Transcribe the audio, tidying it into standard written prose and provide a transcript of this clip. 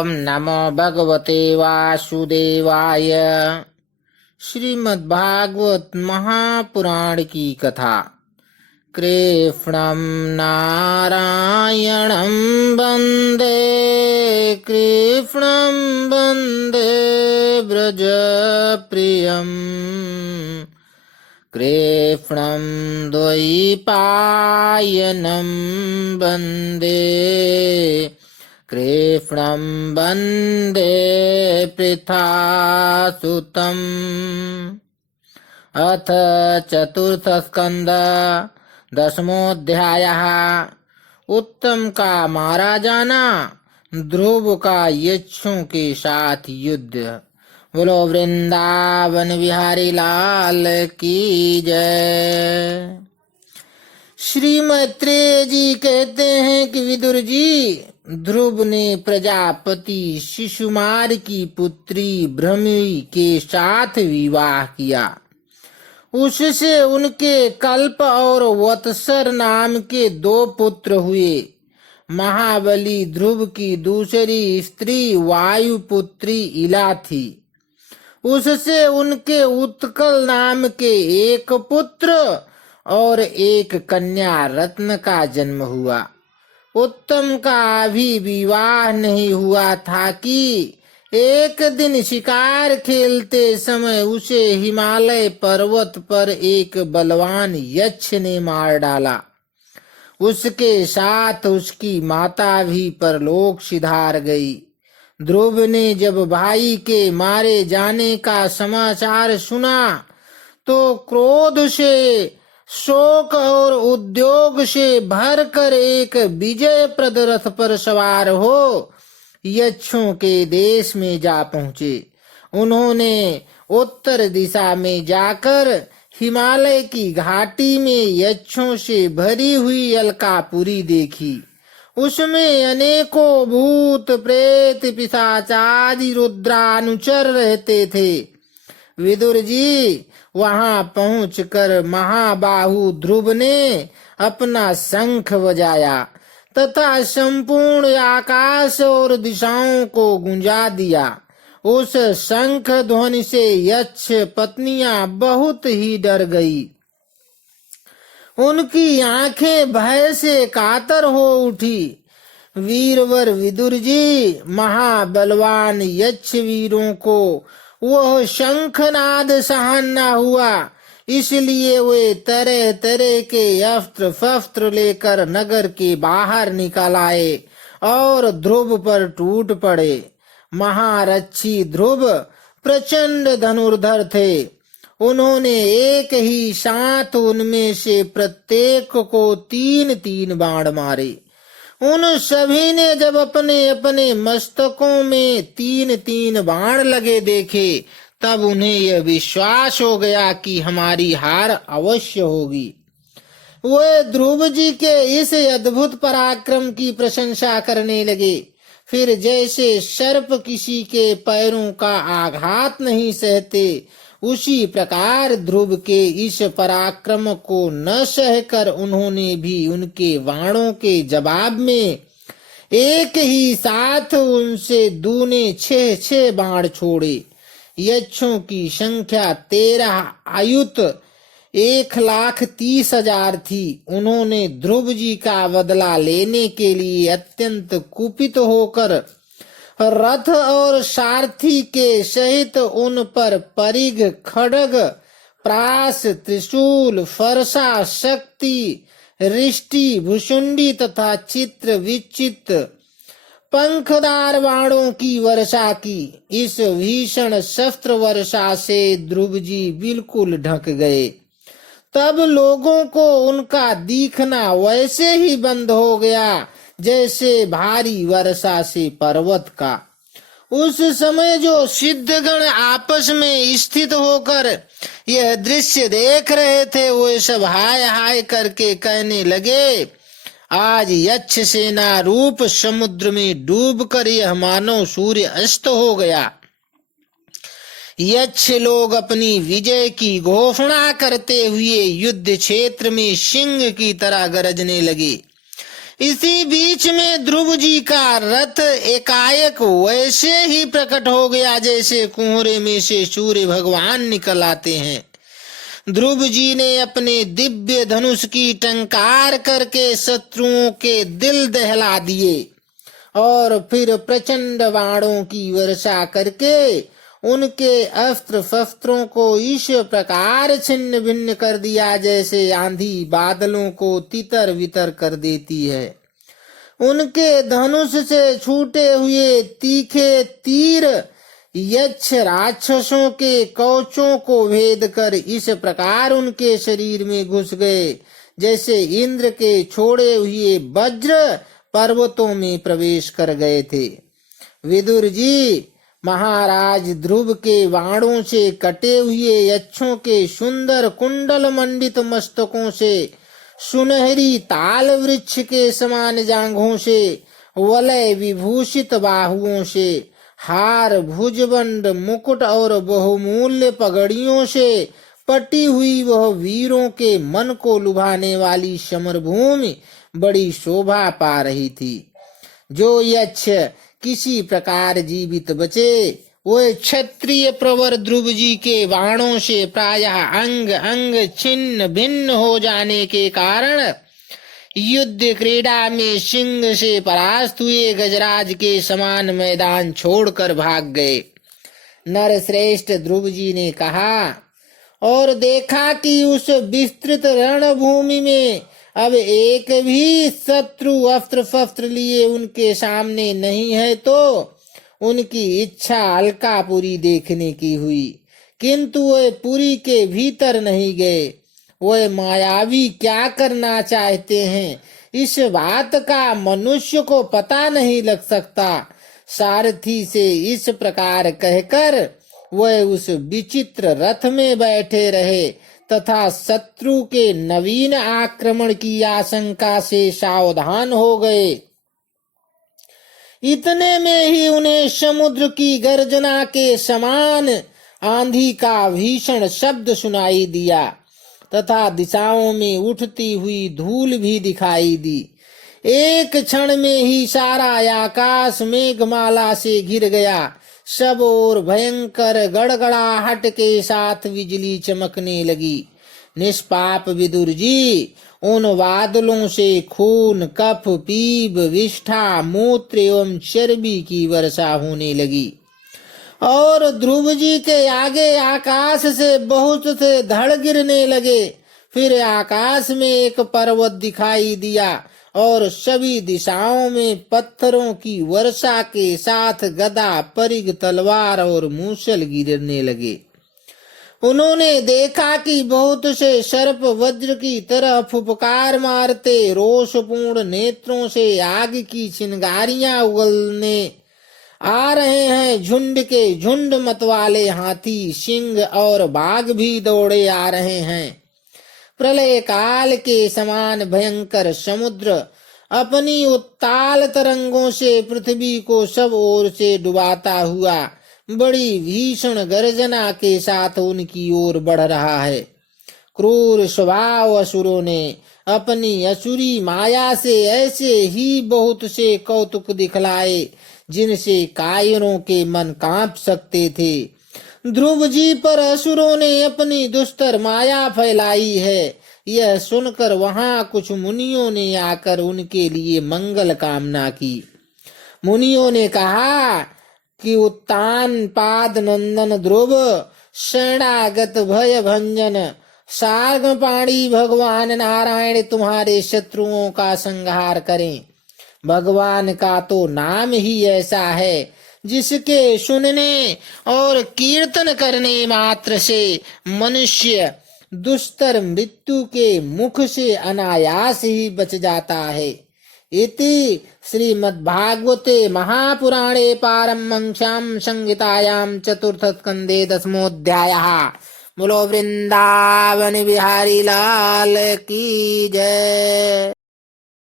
ओम नमो भगवते वासुदेवाय। श्रीमद्भागवत महापुराण की कथा। कृष्णं नारायणं वन्दे, कृष्णं वन्दे व्रजप्रियम्, कृष्णं द्वैपायनं वन्दे, कृष्णं वन्दे पृथासुतम्। अथ चतुर्थस्कन्ध दशमोऽध्यायः। उत्तम का मारा जाना, ध्रुव का यक्षों के साथ युद्ध। बोलो वृंदावन बिहारी लाल की जय। श्री मैत्रेय जी कहते हैं कि विदुर जी, ध्रुव ने प्रजापति शिशुमार की पुत्री भ्रमि के साथ विवाह किया। उससे उनके कल्प और वत्सर नाम के 2 पुत्र हुए। महाबली ध्रुव की दूसरी स्त्री वायुपुत्री इला थी। उससे उनके उत्कल नाम के 1 पुत्र और 1 कन्या रत्न का जन्म हुआ। उत्तम का अभी विवाह नहीं हुआ था कि एक दिन शिकार खेलते समय उसे हिमालय पर्वत पर एक बलवान यक्ष ने मार डाला। उसके साथ उसकी माता भी परलोक सिधार गई। ध्रुव ने जब भाई के मारे जाने का समाचार सुना तो क्रोध से, शोक और उद्योग से भरकर एक विजय प्रद रथ पर सवार हो यक्षों के देश में जा पहुंचे। उन्होंने उत्तर दिशा में जाकर हिमालय की घाटी में यक्षों से भरी हुई अलकापुरी देखी। उसमें अनेकों भूत प्रेत पिशाच आदि रुद्रानुचर रहते थे। विदुर जी, वहां पहुंचकर महाबाहु ध्रुव ने अपना शंख बजाया तथा संपूर्ण आकाश और दिशाओं को गुंजा दिया। उस शंख ध्वनि से यक्ष पत्नियां बहुत ही डर गई। उनकी आंखें भय से कातर हो उठी। वीरवर विदुर जी, महाबलवान यक्ष वीरों को वह शंखनाद सहन न हुआ, इसलिए वे तरह तरह के अस्त्र शस्त्र लेकर नगर के बाहर निकल आए और ध्रुव पर टूट पड़े। महारथी ध्रुव प्रचंड धनुर्धर थे। उन्होंने एक ही साथ उनमें से प्रत्येक को 3-3 बाण मारे। उन सभी ने जब अपने अपने मस्तकों में 3-3 बाण लगे देखे, तब उन्हें यह विश्वास हो गया कि हमारी हार अवश्य होगी। वे ध्रुव जी के इस अद्भुत पराक्रम की प्रशंसा करने लगे। फिर जैसे सर्प किसी के पैरों का आघात नहीं सहते, उसी प्रकार ध्रुव के इस पराक्रम को न सहकर उन्होंने भी उनके बाणों के जवाब में एक ही साथ उनसे दूने 6-6 बाण छोड़े। यक्षों की संख्या 13 आयुत 1,30,000 थी। उन्होंने ध्रुव जी का बदला लेने के लिए अत्यंत कुपित होकर रथ और सारथी के सहित उन पर परिघ, खड्ग, प्रास, त्रिशूल, फरसा, शक्ति, रिष्टि, भुशुंडी तथा चित्र विचित्र पंखदार बाणों की वर्षा की। इस भीषण शस्त्र वर्षा से ध्रुव जी बिल्कुल ढक गए। तब लोगों को उनका दिखना वैसे ही बंद हो गया जैसे भारी वर्षा से पर्वत का। उस समय जो सिद्धगण आपस में स्थित होकर यह दृश्य देख रहे थे, वो सब हाय हाय करके कहने लगे, आज यक्ष सेना रूप समुद्र में डूबकर यह मानो सूर्य अस्त हो गया। यक्ष लोग अपनी विजय की घोषणा करते हुए युद्ध क्षेत्र में सिंह की तरह गरजने लगे। इसी बीच में ध्रुव जी का रथ एकाएक वैसे ही प्रकट हो गया जैसे कुहरे में से सूर्य भगवान निकल आते हैं। ध्रुव जी ने अपने दिव्य धनुष की टंकार करके शत्रुओं के दिल दहला दिए और फिर प्रचंड बाणों की वर्षा करके उनके अस्त्र शस्त्रों को इस प्रकार छिन्न भिन्न कर दिया जैसे आंधी बादलों को तितर बितर कर देती है। उनके धनुष से छूटे हुए तीखे तीर यक्ष राक्षसों के कवचों को भेद कर इस प्रकार उनके शरीर में घुस गए जैसे इंद्र के छोड़े हुए वज्र पर्वतों में प्रवेश कर गए थे। विदुर जी, महाराज ध्रुव के बाणों से कटे हुए यक्षों के सुंदर कुंडल मंडित मस्तकों से, सुनहरी ताल वृक्ष के समान जांघों से, वलय विभूषित बाहुओं से, हार भुजबंड मुकुट और बहुमूल्य पगड़ियों से पटी हुई वह वीरों के मन को लुभाने वाली समर भूमि बड़ी शोभा पा रही थी। जो यक्ष किसी प्रकार जीवित बचे वह क्षत्रिय प्रवर ध्रुव जी के बाणों से प्रायः अंग अंग छिन्न भिन्न हो जाने के कारण युद्ध क्रीड़ा में सिंह से परास्त हुए गजराज के समान मैदान छोड़कर भाग गए। नरश्रेष्ठ ध्रुव जी ने कहा, और देखा कि उस विस्तृत रणभूमि में अब एक भी शत्रु अस्त्र शस्त्र लिए उनके सामने नहीं है तो उनकी इच्छा अलकापुरी देखने की हुई, किंतु वे पुरी के भीतर नहीं गए। वे मायावी क्या करना चाहते हैं इस बात का मनुष्य को पता नहीं लग सकता। सारथी से इस प्रकार कहकर वह उस विचित्र रथ में बैठे रहे तथा शत्रु के नवीन आक्रमण की आशंका से सावधान हो गए। इतने में ही उन्हें समुद्र की गर्जना के समान आंधी का भीषण शब्द सुनाई दिया तथा दिशाओं में उठती हुई धूल भी दिखाई दी। एक क्षण में ही सारा आकाश मेघमाला से घिर गया। सब ओर भयंकर गड़गड़ाहट के साथ बिजली चमकने लगी। निष्पाप विदुर जी, उन बादलों से खून, कफ, पीप, विष्ठा, मूत्र एवं चर्बी की वर्षा होने लगी और ध्रुव जी के आगे आकाश से बहुत से धड़ गिरने लगे। फिर आकाश में एक पर्वत दिखाई दिया और सभी दिशाओं में पत्थरों की वर्षा के साथ गदा, परिघ, तलवार और मूसल गिरने लगे। उन्होंने देखा कि बहुत से सर्प वज्र की तरह फुफकार मारते रोषपूर्ण नेत्रों से आग की चिंगारियां उगलने आ रहे हैं। झुंड के झुंड मतवाले हाथी, सिंह और बाघ भी दौड़े आ रहे हैं। प्रलय काल के समान भयंकर समुद्र अपनी उत्ताल तरंगों से पृथ्वी को सब ओर से डुबाता हुआ बड़ी भीषण गर्जना के साथ उनकी ओर बढ़ रहा है। क्रूर स्वभाव असुरों ने अपनी असुरी माया से ऐसे ही बहुत से कौतुक दिखलाए जिनसे कायरों के मन कांप सकते थे। ध्रुव जी पर असुरों ने अपनी दुस्तर माया फैलाई है। यह सुनकर वहां कुछ मुनियों ने आकर उनके लिए मंगल कामना की। मुनियों ने कहा कि उत्तान पाद नंदन ध्रुव, शरणागत भय भंजन सार्गपाणी भगवान नारायण तुम्हारे शत्रुओं का संहार करें। भगवान का तो नाम ही ऐसा है जिसके सुनने और कीर्तन करने मात्र से मनुष्य दुस्तर मृत्यु के मुख से अनायास ही बच जाता है। इति श्रीमद्भागवते महापुराणे पारमहंस्यां संहितायां चतुर्थ स्कंदे 10मोऽध्यायः। बोलो वृंदावन बिहारी लाल की जय।